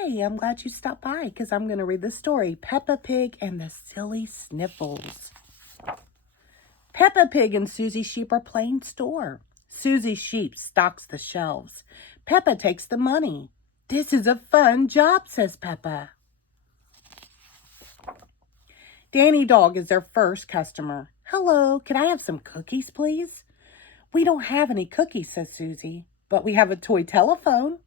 Hi, I'm glad you stopped by because I'm going to read the story, Peppa Pig and the Silly Sniffles. Peppa Pig and Susie Sheep are playing store. Susie Sheep stocks the shelves. Peppa takes the money. This is a fun job, says Peppa. Danny Dog is their first customer. Hello, can I have some cookies, please? We don't have any cookies, says Susie, but we have a toy telephone.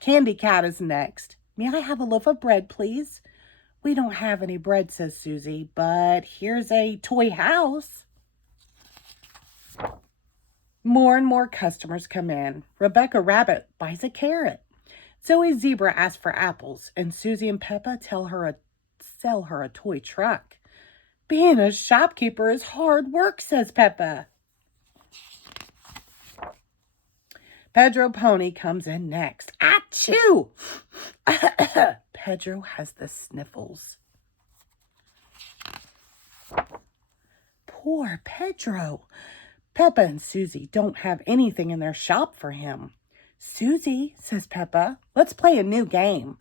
Candy Cat is next. May I have a loaf of bread, please? We don't have any bread, says Susie, but here's a toy house. More and more customers come in. Rebecca Rabbit buys a carrot. Zoe Zebra asks for apples, and Susie and Peppa sell her a toy truck. Being a shopkeeper is hard work, says Peppa. Pedro Pony comes in next. Achoo! Pedro has the sniffles. Poor Pedro. Peppa and Susie don't have anything in their shop for him. Susie, says Peppa, let's play a new game.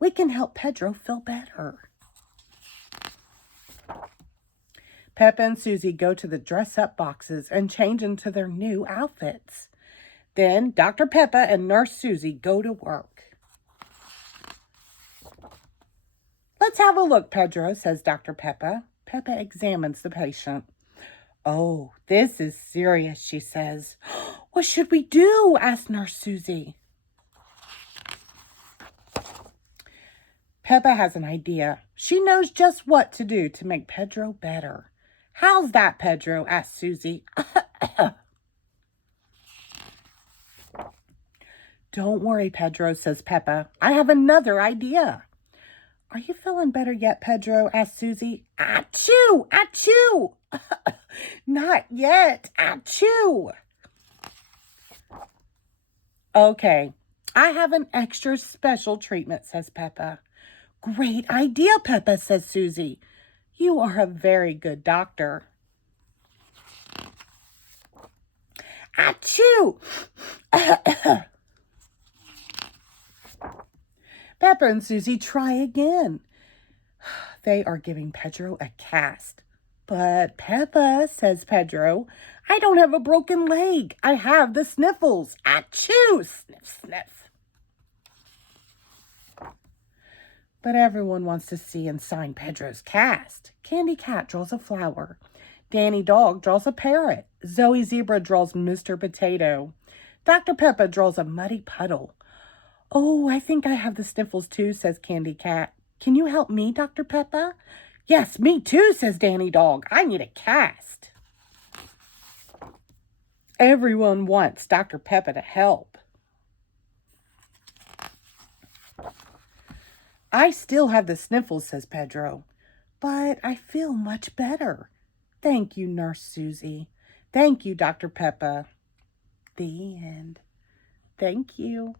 We can help Pedro feel better. Peppa and Susie go to the dress-up boxes and change into their new outfits. Then Dr. Peppa and Nurse Susie go to work. Let's have a look, Pedro, says Dr. Peppa. Peppa examines the patient. Oh, this is serious, she says. What should we do? Asks Nurse Susie. Peppa has an idea. She knows just what to do to make Pedro better. How's that, Pedro? Asks Susie. Don't worry, Pedro, says Peppa. I have another idea. Are you feeling better yet, Pedro? Asked Susie. Achoo! Achoo! Not yet. Achoo! Okay, I have an extra special treatment, says Peppa. Great idea, Peppa, says Susie. You are a very good doctor. Achoo! Peppa and Susie try again. They are giving Pedro a cast. But Peppa, says Pedro, I don't have a broken leg. I have the sniffles. Achoo! Sniff, sniff. But everyone wants to see and sign Pedro's cast. Candy Cat draws a flower. Danny Dog draws a parrot. Zoe Zebra draws Mr. Potato. Dr. Peppa draws a muddy puddle. Oh, I think I have the sniffles too, says Candy Cat. Can you help me, Dr. Peppa? Yes, me too, says Danny Dog. I need a cast. Everyone wants Dr. Peppa to help. I still have the sniffles, says Pedro, but I feel much better. Thank you, Nurse Susie. Thank you, Dr. Peppa. The end. Thank you.